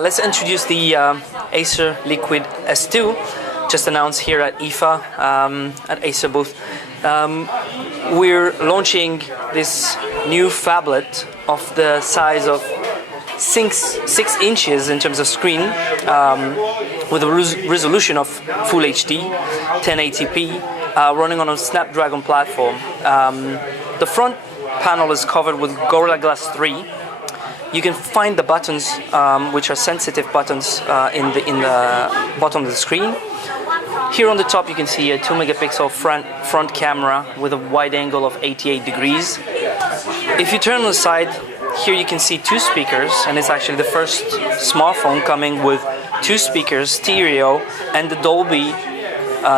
Let's introduce the ACER Liquid S2, just announced here at IFA, at ACER booth. We're launching this new phablet of the size of 6 inches in terms of screen, with a resolution of Full HD, 1080p, running on a Snapdragon platform. The front panel is covered with Gorilla Glass 3. You can find the buttons, which are sensitive buttons, in the bottom of the screen. Here on the top you can see a 2 megapixel front camera with a wide angle of 88 degrees. If you turn on the side, here you can see 2 speakers, and it's actually the first smartphone coming with 2 speakers, stereo, and the Dolby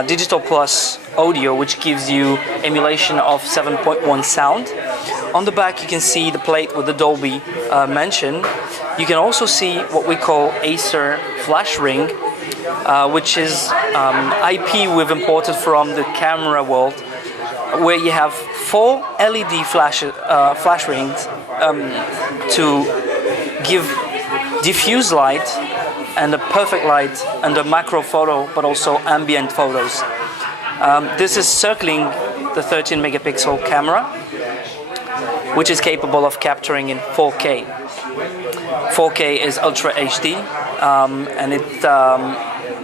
Digital Plus audio, which gives you emulation of 7.1 sound. On the back you can see the plate with the Dolby mention. You can also see what we call ACER Flash Ring, which is IP we've imported from the camera world, where you have 4 LED flash rings to give diffuse light and a perfect light under macro photo, but also ambient photos. This is circling the 13 megapixel camera, which is capable of capturing in 4K. 4K is Ultra HD, and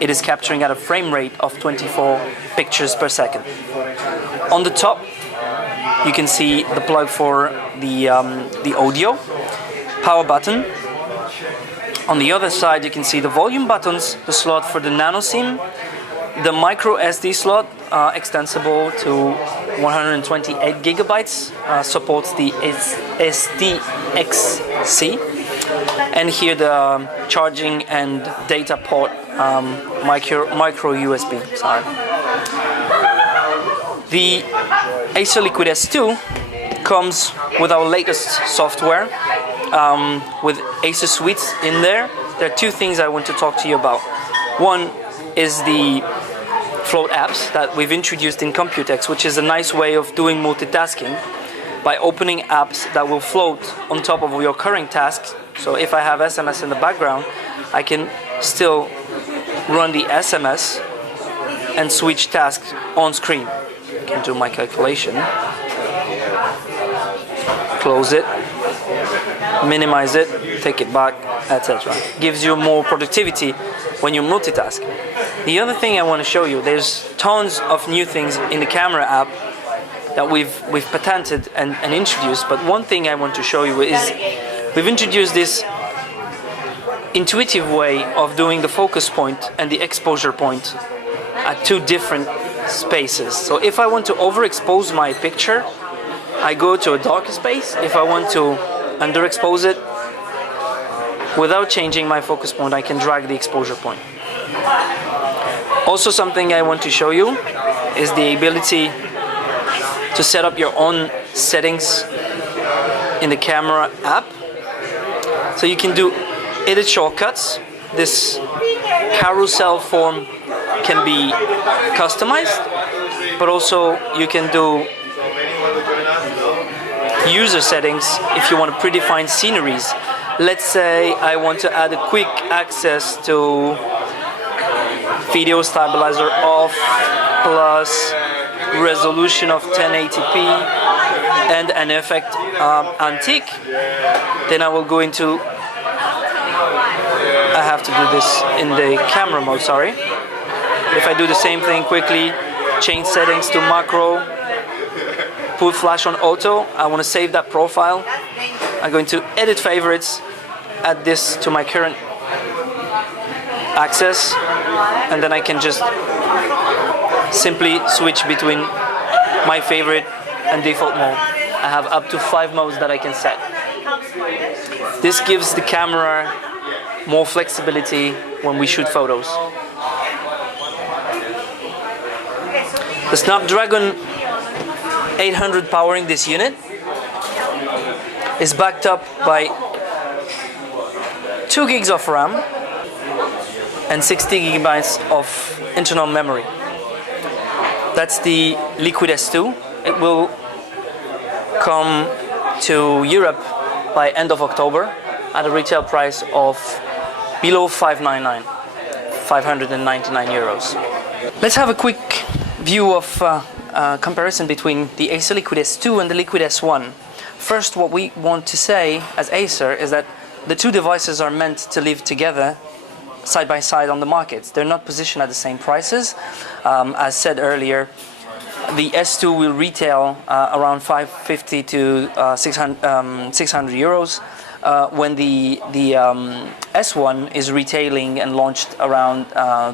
it is capturing at a frame rate of 24 pictures per second. On the top, you can see the plug for the audio, power button. On the other side, you can see the volume buttons, the slot for the nano SIM, the micro SD slot, extensible to 128 gigabytes, supports the SDXC, and here the charging and data port, micro USB. Sorry. The ACER Liquid S2 comes with our latest software, with ACER Suites in there. There are 2 things I want to talk to you about. One is the float apps that we've introduced in Computex, which is a nice way of doing multitasking by opening apps that will float on top of your current tasks. So if I have SMS in the background, I can still run the SMS and switch tasks on screen. I can do my calculation, close it, minimize it, take it back, etc. Gives you more productivity when you multitask. The other thing I want to show you, there's tons of new things in the camera app that we've patented and introduced, but one thing I want to show you is we've introduced this intuitive way of doing the focus point and the exposure point at 2 different spaces. So if I want to overexpose my picture, I go to a darker space. If I want to underexpose it, without changing my focus point, I can drag the exposure point. Also, something I want to show you is the ability to set up your own settings in the camera app. So you can do edit shortcuts. This carousel form can be customized, but also you can do user settings if you want to predefine sceneries. Let's say I want to add a quick access to video stabilizer off plus resolution of 1080p and an effect antique. Then I will go into, I have to do this in the camera mode, sorry. If I do the same thing quickly, change settings to macro, put flash on auto, I want to save that profile. I'm going to edit favorites, add this to my current access, and then I can just simply switch between my favorite and default mode. I have up to 5 modes that I can set. This gives the camera more flexibility when we shoot photos. The Snapdragon 800 powering this unit is backed up by 2 gigs of RAM and 60 gigabytes of internal memory. That's the Liquid S2. It will come to Europe by end of October at a retail price of below 599 euros. Let's have a quick view of comparison between the ACER Liquid S2 and the Liquid S1. First, what we want to say as Acer is that the two devices are meant to live together side by side on the markets. They're not positioned at the same prices. As said earlier, the S2 will retail around 550 to 600 euros, when the S1 is retailing and launched around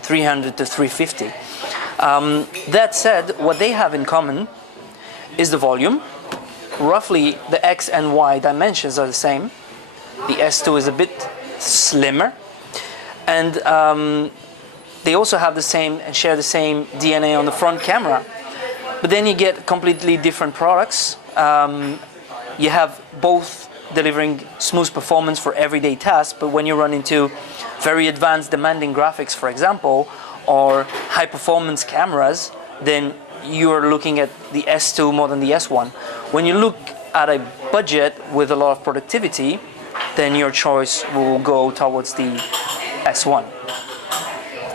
300 to 350. That said, what they have in common is the volume. Roughly the X and Y dimensions are the same. The S2 is a bit slimmer, and they also have the same and share the same DNA on the front camera. But then you get completely different products. You have both delivering smooth performance for everyday tasks, but when you run into very advanced demanding graphics, for example, or high performance cameras, then you're looking at the S2 more than the S1. When you look at a budget with a lot of productivity, then your choice will go towards the S1.